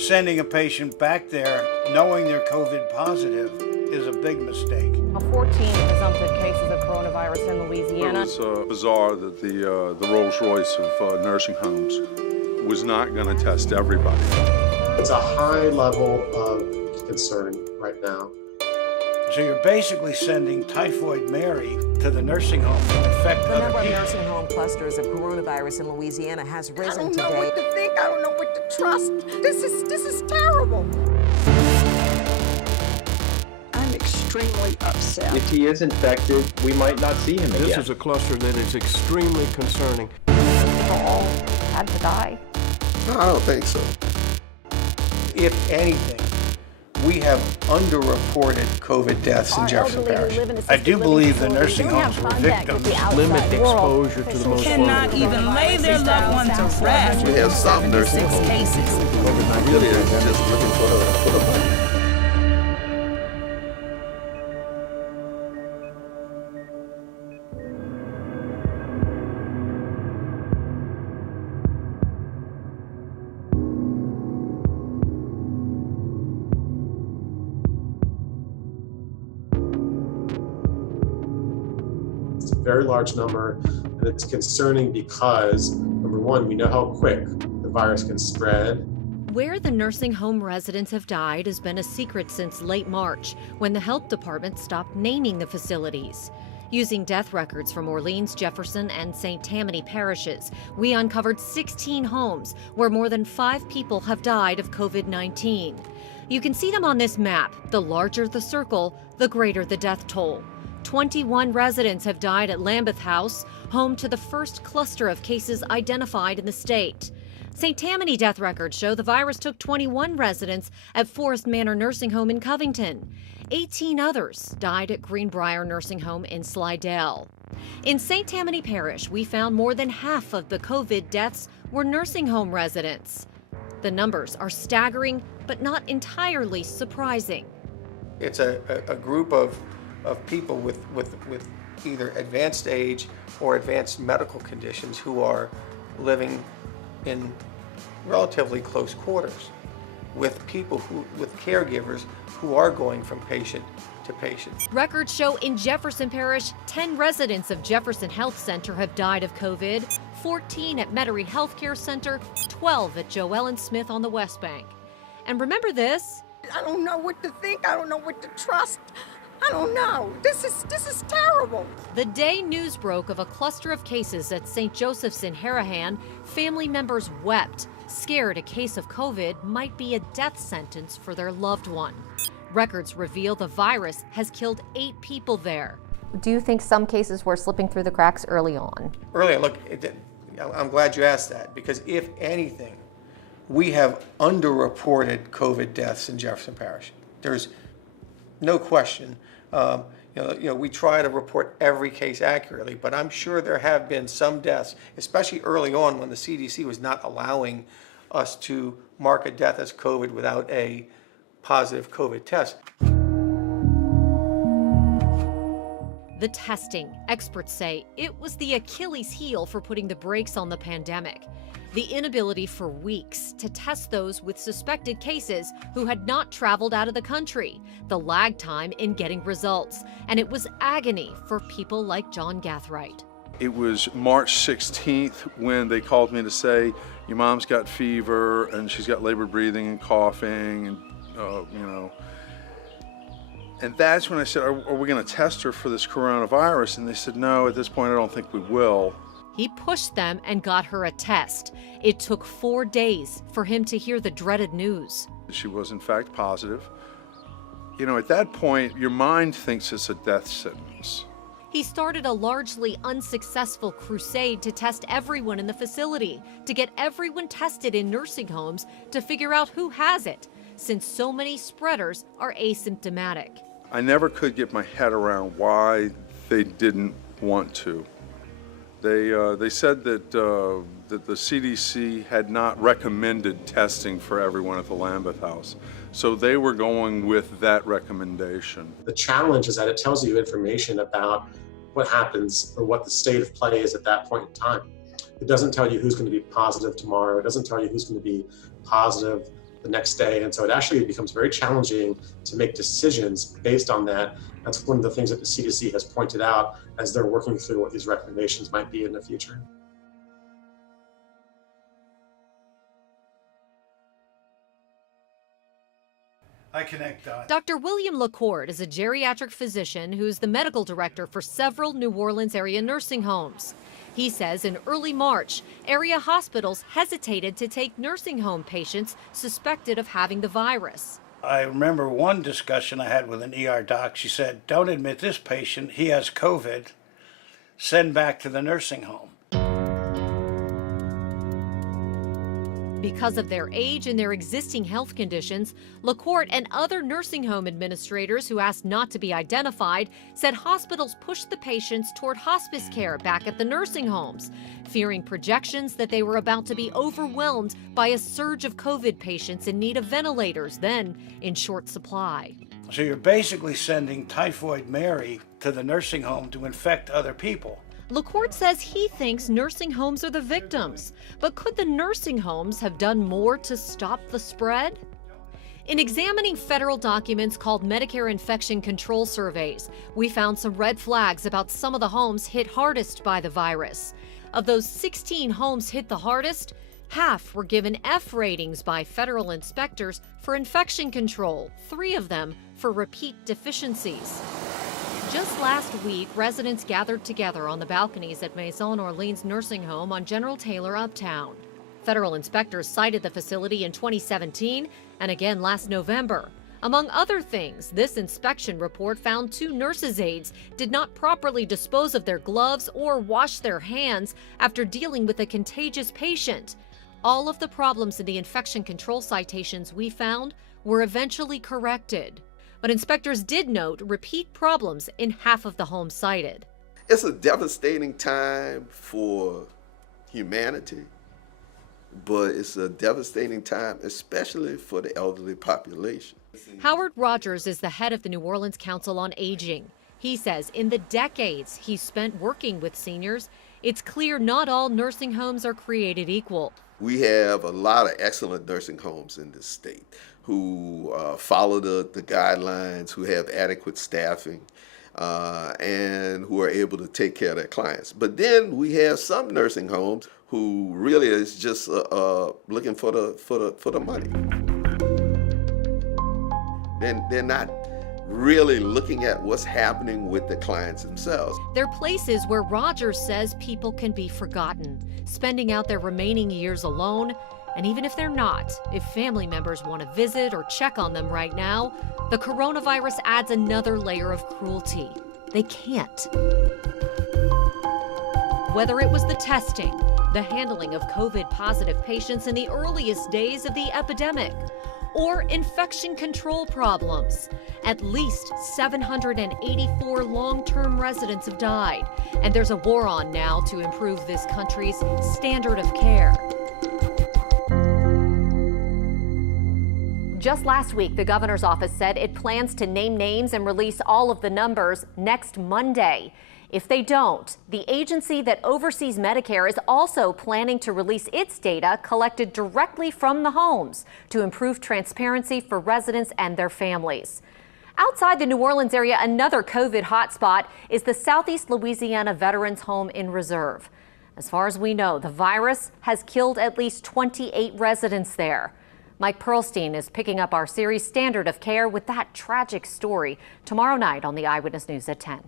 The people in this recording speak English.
Sending a patient back there knowing they're COVID positive is a big mistake. 14 presumptive cases of coronavirus in Louisiana. It was bizarre that the Rolls-Royce of nursing homes was not going to test everybody. It's a high level of concern right now. So you're basically sending Typhoid Mary to the nursing home to infect The other number of people. nursing home clusters of coronavirus in Louisiana has risen I don't today. know what to think. I don't know what to trust. This is terrible. I'm extremely upset. If he is infected, we might not see him again. This is a cluster that is extremely concerning. People all had to die. No, I don't think so. If anything, we have underreported COVID deaths in Jefferson Parish. I do believe the nursing homes were victims. Limit exposure to the most Cannot even lay their loved ones to rest. We have some nursing homes. Cases. Really, it's just looking for a button. It's a very large number, and it's concerning because, number one, we know how quick the virus can spread. Where the nursing home residents have died has been a secret since late March, when the health department stopped naming the facilities. Using death records from Orleans, Jefferson, and St. Tammany parishes, we uncovered 16 homes where more than 5 people have died of COVID-19. You can see them on this map. The larger the circle, the greater the death toll. 21 residents have died at Lambeth House, home to the first cluster of cases identified in the state. St. Tammany death records show the virus took 21 residents at Forest Manor Nursing Home in Covington. 18 others died at Greenbrier Nursing Home in Slidell. In St. Tammany Parish, we found more than half of the COVID deaths were nursing home residents. The numbers are staggering, but not entirely surprising. It's a group of people with either advanced age or advanced medical conditions who are living in relatively close quarters with with caregivers who are going from patient to patient. Records show in Jefferson Parish, 10 residents of Jefferson Health Center have died of COVID, 14 at Metairie Healthcare Center, 12 at Joel and Smith on the West Bank. And remember this? I don't know what to think. I don't know what to trust. I don't know. This is terrible. The day news broke of a cluster of cases at St. Joseph's in Harahan, family members wept, scared a case of COVID might be a death sentence for their loved one. Records reveal the virus has killed 8 people there. Do you think some cases were slipping through the cracks early on? Earlier, look, I'm glad you asked that, because if anything, we have underreported COVID deaths in Jefferson Parish. There's no question. We try to report every case accurately, but I'm sure there have been some deaths, especially early on when the CDC was not allowing us to mark a death as COVID without a positive COVID test. The testing, experts say, it was the Achilles heel for putting the brakes on the pandemic. The inability for weeks to test those with suspected cases who had not traveled out of the country, the lag time in getting results, and it was agony for people like John Gathright. It was March 16th when they called me to say, your mom's got fever and she's got labored breathing and coughing and, And that's when I said, are we going to test her for this coronavirus? And they said, no, at this point, I don't think we will. He pushed them and got her a test. It took 4 days for him to hear the dreaded news. She was, in fact, positive. At that point, your mind thinks it's a death sentence. He started a largely unsuccessful crusade to test everyone in the facility, to get everyone tested in nursing homes to figure out who has it, since so many spreaders are asymptomatic. I never could get my head around why they didn't want to. They said that the CDC had not recommended testing for everyone at the Lambeth House, so they were going with that recommendation. The challenge is that it tells you information about what happens or what the state of play is at that point in time. It doesn't tell you who's going to be positive tomorrow. It doesn't tell you who's going to be positive the next day. And so it actually becomes very challenging to make decisions based on that. That's one of the things that the CDC has pointed out as they're working through what these recommendations might be in the future. I connect dots. Dr. William LaCourte is a geriatric physician who's the medical director for several New Orleans area nursing homes. He says in early March, area hospitals hesitated to take nursing home patients suspected of having the virus. I remember one discussion I had with an ER doc. She said, don't admit this patient, he has COVID, send back to the nursing home. Because of their age and their existing health conditions, LaCourte and other nursing home administrators who asked not to be identified said hospitals pushed the patients toward hospice care back at the nursing homes, fearing projections that they were about to be overwhelmed by a surge of COVID patients in need of ventilators, then in short supply. So you're basically sending Typhoid Mary to the nursing home to infect other people. LaCourte says he thinks nursing homes are the victims, but could the nursing homes have done more to stop the spread? In examining federal documents called Medicare Infection Control Surveys, we found some red flags about some of the homes hit hardest by the virus. Of those 16 homes hit the hardest, half were given F ratings by federal inspectors for infection control, 3 of them for repeat deficiencies. Just last week, residents gathered together on the balconies at Maison Orleans Nursing Home on General Taylor Uptown. Federal inspectors cited the facility in 2017 and again last November. Among other things, this inspection report found 2 nurses' aides did not properly dispose of their gloves or wash their hands after dealing with a contagious patient. All of the problems in the infection control citations we found were eventually corrected. But inspectors did note repeat problems in half of the homes cited. It's a devastating time for humanity, but it's a devastating time, especially for the elderly population. Howard Rogers is the head of the New Orleans Council on Aging. He says in the decades he's spent working with seniors, it's clear not all nursing homes are created equal. We have a lot of excellent nursing homes in this state who follow the guidelines, who have adequate staffing, and who are able to take care of their clients. But then we have some nursing homes who really is just looking for the money. They're not really looking at what's happening with the clients themselves. They're places where Rogers says people can be forgotten, spending out their remaining years alone. And even if they're not, if family members want to visit or check on them right now, the coronavirus adds another layer of cruelty. They can't. Whether it was the testing, the handling of COVID-positive patients in the earliest days of the epidemic, or infection control problems, at least 784 long-term residents have died, and there's a war on now to improve this country's standard of care. Just last week, the governor's office said it plans to name names and release all of the numbers next Monday. If they don't, the agency that oversees Medicare is also planning to release its data collected directly from the homes to improve transparency for residents and their families. Outside the New Orleans area, another COVID hotspot is the Southeast Louisiana Veterans Home in Reserve. As far as we know, the virus has killed at least 28 residents there. Mike Perlstein is picking up our series Standard of Care with that tragic story tomorrow night on the Eyewitness News at 10.